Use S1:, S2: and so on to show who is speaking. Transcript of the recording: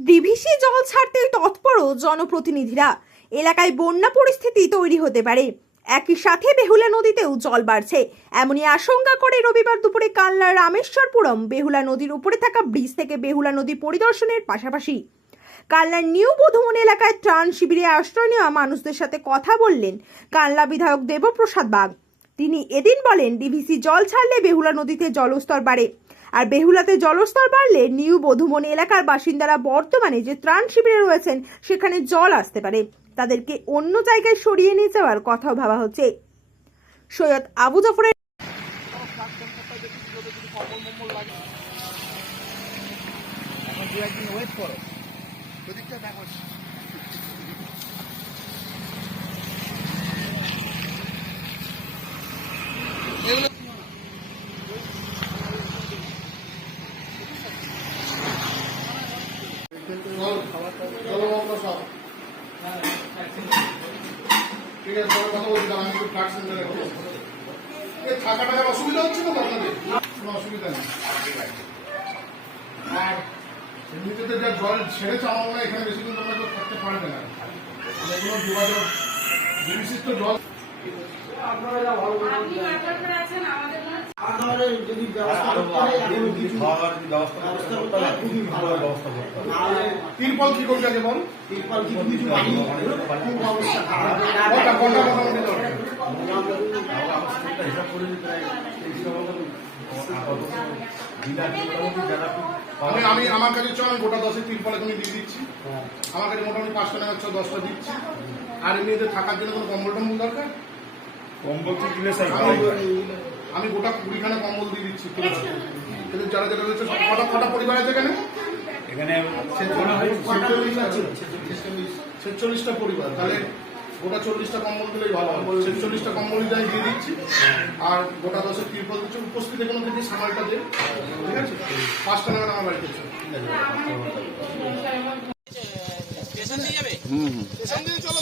S1: DVC জল ছাড়তে তৎপর জনপ্রতিনিধিরা। এলাকায় বন্যা পরিস্থিতি তৈরি হতে পারে। একই সাথে বেহুলা নদীতেও জল বাড়ছে। এমনই আশঙ্কা করে রবিবার দুপুরে কাল্লার রামেশ্বরপুরম বেহুলা নদীর উপরে থাকা ব্রিজ থেকে বেহুলা নদী পরিদর্শনের পাশাপাশি। কাল্লার নিউ বধুমন এলাকায় ত্রাণ শিবিরে আশ্রয় নেওয়া মানুষদের সাথে কথা বললেন কাল্লা বিধায়ক দেবপ্রসাদ বাগ। তিনি এদিন বলেন ডিভিসি জল ছাড়লে বেহুলা নদীতে জলস্তর বাড়ে। আর বেহুলাতে জলস্তর বাড়লে নিউ বধুমন এলাকার বাসিন্দারা বর্তমানে যে ত্রাণ শিবিরে রয়েছেন, সেখানে জল আসতে পারে। তাদেরকে অন্য জায়গায় সরিয়ে নিয়ে যাওয়ার কথাও ভাবা হচ্ছে। সৈয়দ আবু জাফরের একদিন ওয়েট করো। ওদিকটা দেখো। ঠিক আছে। কথা বলছিলাম আমি একটু ফ্ল্যাট সেন্টারে থাকা টাকার অসুবিধা হচ্ছে না আপনাদের কোনো অসুবিধা নেই। আর এমনিতে তো যা জল ছেড়েছে আমার মনে হয় এখানে বেশি দিন তোমরা থাকতে পারবে না। মানে কোনো যোগাযোগ জিনিসের তো জল খাবারের যদি ব্যবস্থা করতে হয় এখনও কিছু খাওয়ার ব্যবস্থা ব্যবস্থা করতে হয় খুবই ভালো ব্যবস্থা করতে হবে। নাহলে তিরপল কি করছে আগে বল? তিরপল কিছু কিছু বাড়ি খুব অবস্থা খারাপ। কটা কটা মোটামুটি দরকার
S2: একটা হিসাব করে নিতে হয় এই হিসাব মতো আপাতত দিদার মোটামুটি যারা খুব আমি আমি আমার কাছে চল গোটা দশের তিরপল এখনই দিয়ে দিচ্ছি। আমার কাছে মোটামুটি পাঁচটা টাকা ছ দশটা দিচ্ছি। আর এমনিতে থাকার জন্য কোনো কম্বল টম্বল দরকার? কম্বল তো দিলে স্যার আমি গোটা কুড়িখানা কম্বল দিয়ে দিচ্ছি কিন্তু যারা যারা রয়েছে সব কটা কটা পরিবার আছে এখানে? এখানে ছেচল্লিশটা পরিবার। তাহলে গোটা চল্লিশটা কম্বল দিলেই ভালো হবে ছেচল্লিশটা কম্বলই যাই দিয়ে দিচ্ছি। আর গোটা দশের তিরপল দিচ্ছি। উপস্থিতি কোনো থেকে সামালটা দিয়ে। ঠিক আছে? পাঁচটা নাগাদ আমার বাড়িতে চলে স্টেশন দিয়ে যাবে? স্টেশন দিয়ে চলো